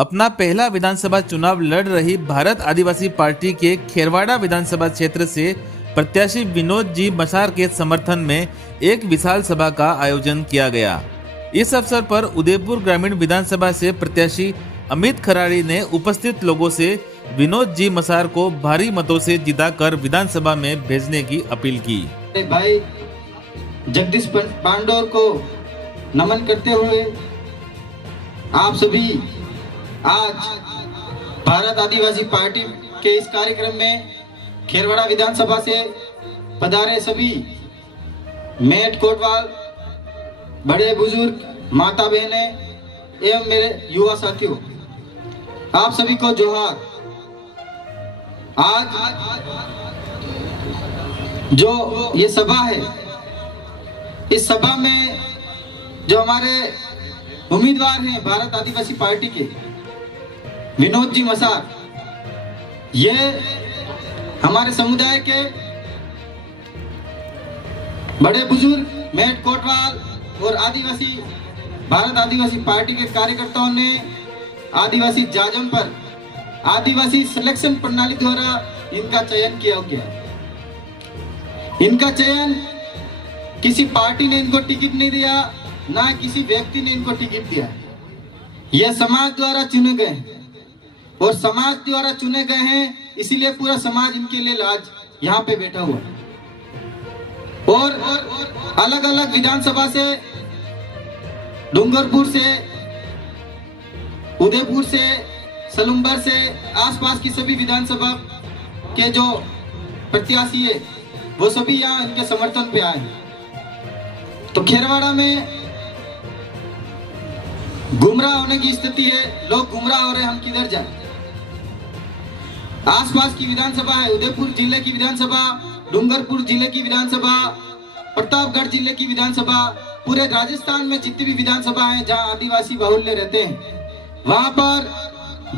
अपना पहला विधानसभा चुनाव लड़ रही भारत आदिवासी पार्टी के खेरवाड़ा विधानसभा क्षेत्र से प्रत्याशी विनोद जी मसार के समर्थन में एक विशाल सभा का आयोजन किया गया। इस अवसर पर उदयपुर ग्रामीण विधानसभा से प्रत्याशी अमित खराड़ी ने उपस्थित लोगों से विनोद जी मसार को भारी मतों से जिताकर विधानसभा में भेजने की अपील की। भाई जगदीश पांडोर को नमन करते हुए आप सभी आज भारत आदिवासी पार्टी के इस कार्यक्रम में खेरवाड़ा विधानसभा से पधारे सभी मेट कोटवाल, बड़े बुजुर्ग, माता बहने एवं मेरे युवा साथियों, आप सभी को जोहार। आज जो ये सभा है, इस सभा में जो हमारे उम्मीदवार हैं भारत आदिवासी पार्टी के विनोद जी मसार, ये हमारे समुदाय के बड़े बुजुर्ग मेट कोटवाल और आदिवासी भारत आदिवासी पार्टी के कार्यकर्ताओं ने आदिवासी जाजम पर आदिवासी सिलेक्शन प्रणाली द्वारा इनका चयन किया गया। इनका चयन किसी पार्टी ने इनको टिकट नहीं दिया, ना किसी व्यक्ति ने इनको टिकट दिया। यह समाज द्वारा चुने गए हैं और समाज द्वारा चुने गए हैं, इसीलिए पूरा समाज इनके लिए आज यहाँ पे बैठा हुआ है। और अलग अलग विधानसभा से, डूंगरपुर से, उदयपुर से, सलुम्बर से, आसपास की सभी विधानसभा के जो प्रत्याशी है वो सभी यहाँ इनके समर्थन पे आए हैं। तो खेरवाड़ा में गुमराह होने की स्थिति है, लोग गुमराह हो रहे हैं, हम किधर जाएं। आसपास की विधानसभा है, उदयपुर जिले की विधानसभा, डूंगरपुर जिले की विधानसभा, प्रतापगढ़ जिले की विधानसभा, पूरे राजस्थान में जितनी भी विधानसभा हैं जहां आदिवासी बाहुल्य रहते हैं, वहां पर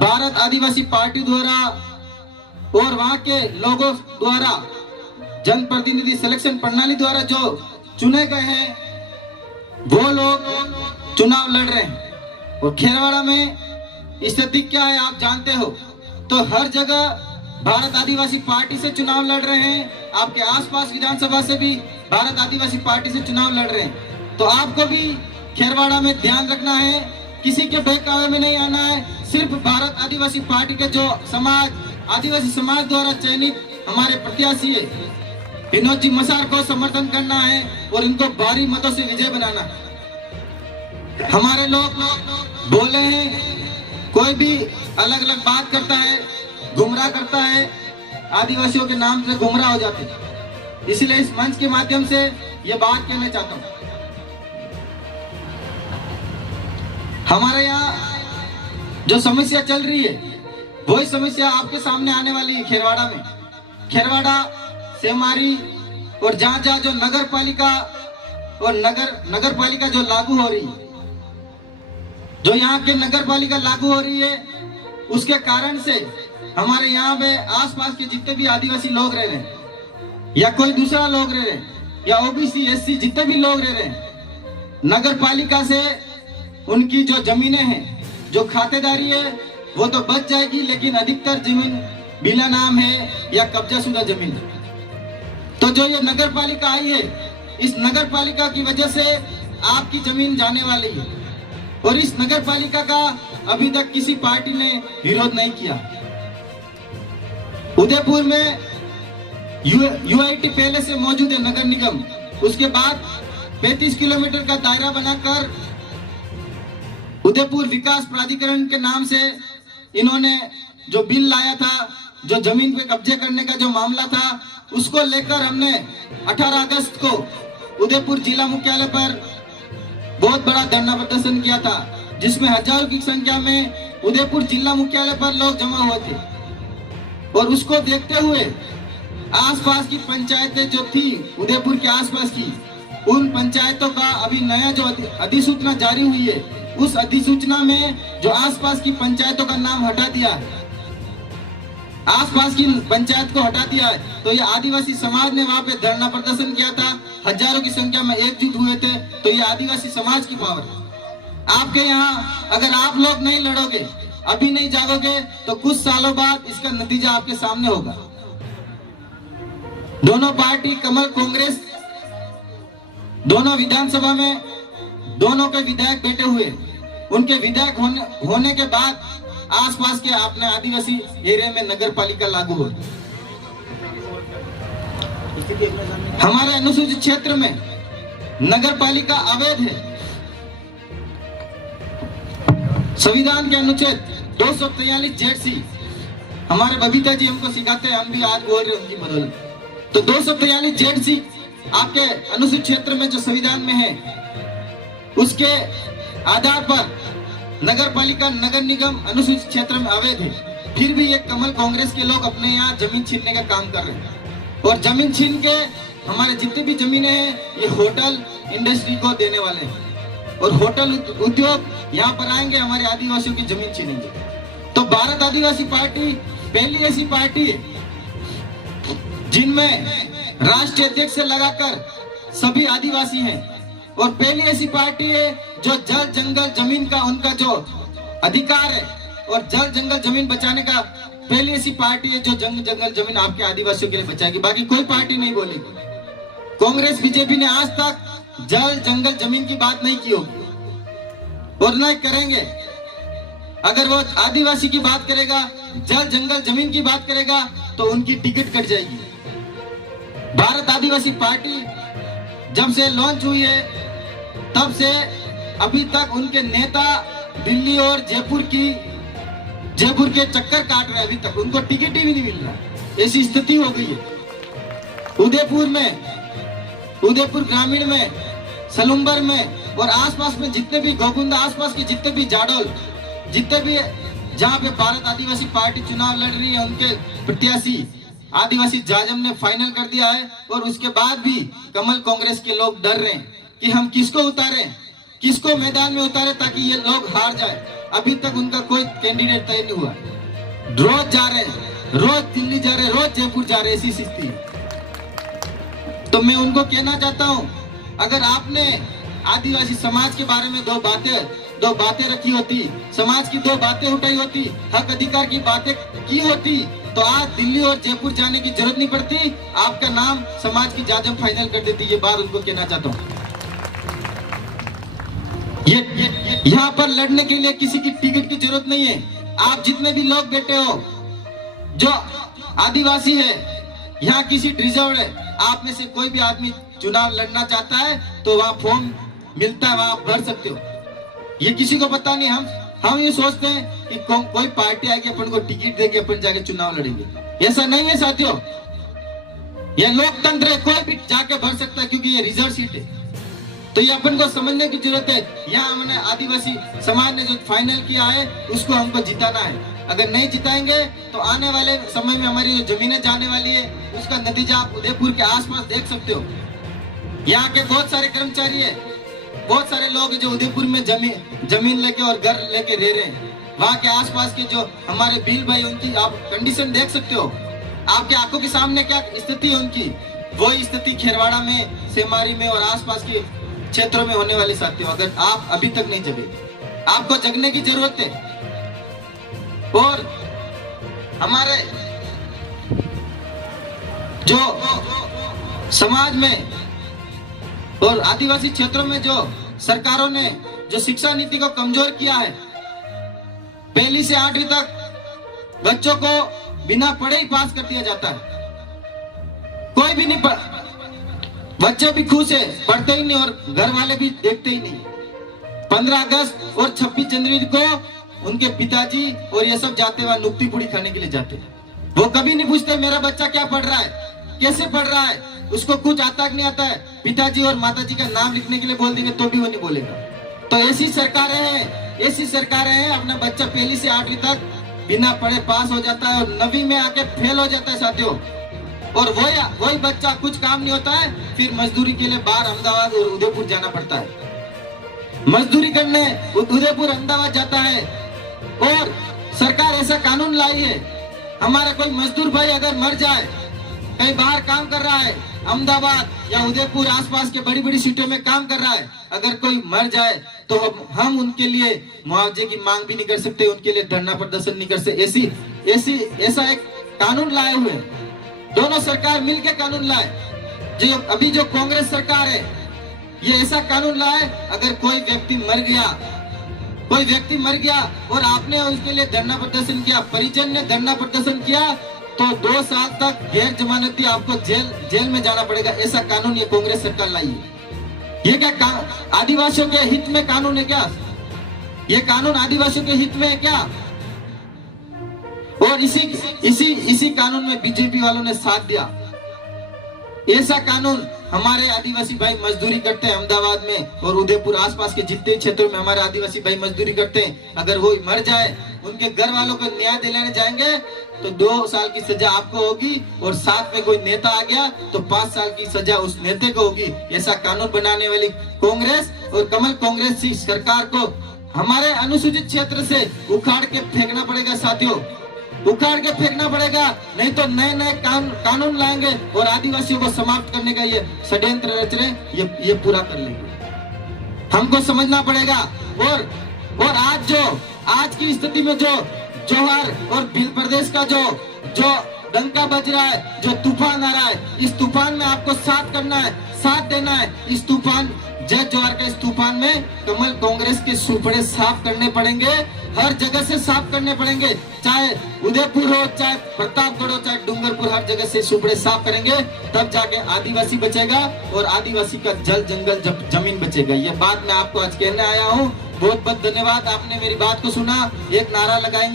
भारत आदिवासी पार्टी द्वारा और वहां के लोगों द्वारा जनप्रतिनिधि सिलेक्शन प्रणाली द्वारा जो चुने गए हैं वो लोग चुनाव लड़ रहे हैं। और खेरवाड़ा में स्थिति क्या है आप जानते हो। तो हर जगह भारत आदिवासी पार्टी से चुनाव लड़ रहे हैं, आपके आसपास विधानसभा से भी भारत आदिवासी पार्टी से चुनाव लड़ रहे हैं। तो आपको भी खेरवाड़ा में ध्यान रखना है, किसी के बहकावे में नहीं आना है। सिर्फ भारत आदिवासी पार्टी के जो समाज, आदिवासी समाज द्वारा चयनित हमारे प्रत्याशी है विनोद जी मसार को समर्थन करना है और इनको भारी मतों से विजय बनाना है। हमारे लोग बोले हैं, कोई भी अलग अलग बात करता है, गुमराह करता है, आदिवासियों के नाम से गुमराह हो जाते हैं। इसलिए इस मंच के माध्यम से ये बात कहना चाहता हूँ। हमारे यहाँ जो समस्या चल रही है वही समस्या आपके सामने आने वाली है। खेरवाड़ा में, खेरवाड़ा, सेमारी और जहाँ जहाँ जो नगर पालिका और नगर पालिका जो लागू हो रही है, जो यहाँ के नगर पालिका लागू हो रही है, उसके कारण से हमारे यहाँ पे आसपास के जितने भी आदिवासी लोग रह रहे हैं या कोई दूसरा लोग रह रहे हैं या ओबीसी, एससी जितने भी लोग रह रहे हैं, नगर पालिका से उनकी जो जमीनें हैं, जो खातेदारी है वो तो बच जाएगी, लेकिन अधिकतर जमीन बिना नाम है या कब्जाशुदा जमीन है। तो जो ये नगर पालिका आई है, इस नगर पालिका की वजह से आपकी जमीन जाने वाली है और इस नगर पालिका का अभी तक किसी पार्टी ने विरोध नहीं किया। उदयपुर में यूआईटी पहले से मौजूद है नगर निगम, उसके बाद 35 किलोमीटर का दायरा बनाकर उदयपुर विकास प्राधिकरण के नाम से इन्होंने जो बिल लाया था, जो जमीन पे कब्जे करने का जो मामला था, उसको लेकर हमने 18 अगस्त को उदयपुर जिला मुख्यालय पर बहुत बड़ा धरना प्रदर्शन किया था, जिसमें हजारों की संख्या में उदयपुर जिला मुख्यालय पर लोग जमा हुए थे। और उसको देखते हुए आसपास की पंचायतें जो थी उदयपुर के आसपास की, उन पंचायतों का अभी नया जो अधिसूचना जारी हुई है, उस अधिसूचना में जो आसपास की पंचायतों का नाम हटा दिया है, आसपास की पंचायत को हटा दिया है। तो ये आदिवासी समाज ने वहां पे धरना प्रदर्शन किया था, हजारों की संख्या में एकजुट हुए थे। तो ये आदिवासी समाज की पावर, आपके यहाँ अगर आप लोग नहीं लड़ोगे, अभी नहीं जागोगे तो कुछ सालों बाद इसका नतीजा आपके सामने होगा। दोनों पार्टी कमल कांग्रेस, दोनों विधानसभा में दोनों के विधायक बैठे हुए, उनके विधायक होने के बाद आसपास के अपने आदिवासी एरिया में नगर पालिका लागू हो। हमारे अनुसूचित क्षेत्र में नगर पालिका अवैध है। संविधान के अनुच्छेद 243 जेड-सी, हमारे बबीता जी हमको सिखाते हैं, हम भी आज बोल रहे हैं उनकी बदौलत। तो 243 जेड-सी आपके अनुसूचित क्षेत्र में जो संविधान में है, उसके आधार पर नगर पालिका नगर निगम अनुसूचित क्षेत्र में अवैध है। फिर भी ये कमल कांग्रेस के लोग अपने यहाँ जमीन छीनने का काम कर रहे हैं और जमीन छीन के हमारे जितने भी जमीनें हैं ये होटल इंडस्ट्री को देने वाले हैं और होटल उद्योग यहाँ पर आएंगे, हमारे आदिवासियों की जमीन छीनेंगे। तो भारत आदिवासी पार्टी पहली ऐसी पार्टी है जिनमें राष्ट्रीय अध्यक्ष से लगाकर सभी आदिवासी हैं और पहली ऐसी पार्टी है जो जल जंगल जमीन का उनका जो अधिकार है और जल जंगल जमीन बचाने का पहली ऐसी पार्टी है जो जंगल जमीन आपके आदिवासियों के लिए बचाएगी। बाकी कोई पार्टी नहीं बोलेगी। कांग्रेस बीजेपी ने आज तक जल जंगल जमीन की बात नहीं की होगी और नहीं करेंगे। अगर वो आदिवासी की बात करेगा, जल जंगल जमीन की बात करेगा तो उनकी टिकट कट जाएगी। भारत आदिवासी पार्टी जब से लॉन्च हुई है तब से अभी तक उनके नेता दिल्ली और जयपुर के चक्कर काट रहे हैं। अभी तक उनको टिकट ही भी नहीं मिल रहा। ऐसी स्थिति हो गई है। उदयपुर ग्रामीण में, सलुम्बर में और आसपास में जितने भी गोकुंदा आसपास के जितने भी जाडोल, जितने भी जहां पे भारत आदिवासी पार्टी चुनाव लड़ रही है, उनके प्रत्याशी आदिवासी जाजम ने फाइनल कर दिया है और उसके बाद भी कमल कांग्रेस के लोग डर रहे हैं कि हम किसको उतारें, किसको मैदान में उतारें ताकि ये लोग हार जाए। अभी तक उनका कोई कैंडिडेट तय नहीं हुआ। रोज जा रहे हैं, रोज दिल्ली जा रहे हैं, रोज जयपुर जा रहे हैं, ऐसी स्थिति है। तो मैं उनको कहना चाहता हूं, अगर आपने आदिवासी समाज के बारे में दो बातें रखी होती, समाज की दो बातें उठाई होती, हक अधिकार की बातें की होती, तो आज दिल्ली और जयपुर जाने की जरूरत नहीं पड़ती। आपका नाम समाज की जाजम फाइनल कर देती। ये बात उनको कहना चाहता हूँ। ये यहाँ पर लड़ने के लिए किसी की टिकट की जरूरत नहीं है। आप जितने भी लोग बैठे हो जो आदिवासी है, यहाँ किसी रिजर्व है, आप में से कोई भी आदमी चुनाव लड़ना चाहता है तो वहाँ फॉर्म मिलता है, वहाँ भर सकते हो। ये किसी को पता नहीं। हम ये सोचते हैं कि कोई पार्टी आएगी अपन को टिकट देगी, अपन जाके चुनाव लड़ेंगे। ऐसा नहीं है साथियों। ये लोकतंत्र है, कोई भी जाके भर सकता है क्योंकि ये रिजर्व सीट है। तो ये अपन को समझने की जरूरत है। यहाँ हमने आदिवासी समाज ने जो फाइनल किया है उसको हमको जिताना है। अगर नहीं जिताएंगे तो आने वाले समय में हमारी जो जमीनें जाने वाली है उसका नतीजा आप उदयपुर के आसपास देख सकते हो। यहाँ के बहुत सारे कर्मचारी है, बहुत सारे लोग जो उदयपुर में जमीन लेके और घर लेके रह रहे हैं। वहाँ के आसपास के जो हमारे बिल भाई, उनकी आप कंडीशन देख सकते हो। आपके आंखों के सामने क्या स्थिति है उनकी, वही स्थिति खेरवाड़ा में, सेमारी में और आसपास के क्षेत्रों में होने वाली साथियों। अगर आप अभी तक नहीं जगे, आपको जगने की जरूरत है। और हमारे जो समाज में और आदिवासी क्षेत्रों में जो सरकारों ने जो शिक्षा नीति को कमजोर किया है, पहली से 8वीं तक बच्चों को बिना पढ़े ही पास कर दिया जाता है। कोई भी नहीं बच्चे भी खुश है, पढ़ते ही नहीं और घर वाले भी देखते ही नहीं। 15 अगस्त और 26 जनवरी को उनके पिताजी और ये सब जाते हुए नुक्ती पुड़ी खाने के लिए जाते। वो कभी नहीं पूछते मेरा बच्चा क्या पढ़ रहा है, कैसे पढ़ रहा है, उसको कुछ आता कि नहीं आता है। पिताजी और माताजी का नाम लिखने के लिए बोल देंगे तो भी वो नहीं बोलेगा। तो ऐसी सरकारें हैं। अपना बच्चा पहली से 8वीं तक बिना पढ़े पास हो जाता है और 9वीं में आके फेल हो जाता है साथियों। और वही बच्चा कुछ काम नहीं होता है, फिर मजदूरी के लिए बाहर अहमदाबाद और उदयपुर जाना पड़ता है। मजदूरी करने उदयपुर अहमदाबाद जाता है। और सरकार ऐसा कानून लाई है, हमारा कोई मजदूर भाई अगर मर जाए, कहीं बाहर काम कर रहा है, अहमदाबाद या उदयपुर आसपास के बड़ी बड़ी सिटियों में काम कर रहा है, अगर कोई मर जाए तो हम उनके लिए मुआवजे की मांग भी नहीं कर सकते, उनके लिए धरना प्रदर्शन नहीं कर सकते। ऐसा एक कानून लाए हुए हैं। दोनों सरकार मिलकर कानून लाए। जो अभी जो कांग्रेस सरकार है, ये ऐसा कानून लाए, अगर कोई व्यक्ति मर गया और आपने उसके लिए धरना प्रदर्शन किया, परिजन ने धरना प्रदर्शन किया, तो 2 साल तक गैर जमानती आपको जेल में जाना पड़ेगा। ऐसा कानून ये कांग्रेस सरकार लाई है। ये क्या आदिवासियों के हित में कानून है क्या? ये कानून आदिवासियों के हित में है क्या? और इसी कानून में बीजेपी वालों ने साथ दिया। ऐसा कानून हमारे आदिवासी भाई मजदूरी करते हैं अहमदाबाद में और उदयपुर आसपास के जितने क्षेत्रों में हमारे आदिवासी भाई मजदूरी करते हैं, अगर वो मर जाए, उनके घर वालों को न्याय दिलाने जाएंगे तो 2 साल की सजा आपको होगी, और साथ में कोई नेता आ गया तो 5 साल की सजा उस नेता को होगी। ऐसा कानून बनाने वाली कांग्रेस और कमल कांग्रेस की सरकार को हमारे अनुसूचित क्षेत्र से उखाड़ के फेंकना पड़ेगा साथियों, उखाड़ के फेंकना पड़ेगा, नहीं तो नए कानून लाएंगे और आदिवासियों को समाप्त करने का ये षड्यंत्र रच रहे, ये पूरा कर लेंगे। हमको समझना पड़ेगा। और आज की स्थिति में जो जौहर और भील प्रदेश का जो डंका बज रहा है, जो तूफान आ रहा है, इस तूफान में आपको साथ करना है, साथ देना है। इस तूफान जय जौहर के इस तूफान में कमल कांग्रेस के सुपड़े साफ करने पड़ेंगे, हर जगह से साफ करने पड़ेंगे, चाहे उदयपुर हो, चाहे प्रतापगढ़ हो, चाहे डूंगरपुर, हर जगह से सुपड़े साफ करेंगे, तब जाके आदिवासी बचेगा और आदिवासी का जल जंगल जमीन बचेगा। ये बात मैं आपको आज कहने आया हूँ। बहुत बहुत धन्यवाद, आपने मेरी बात को सुना। एक नारा लगाएंगे।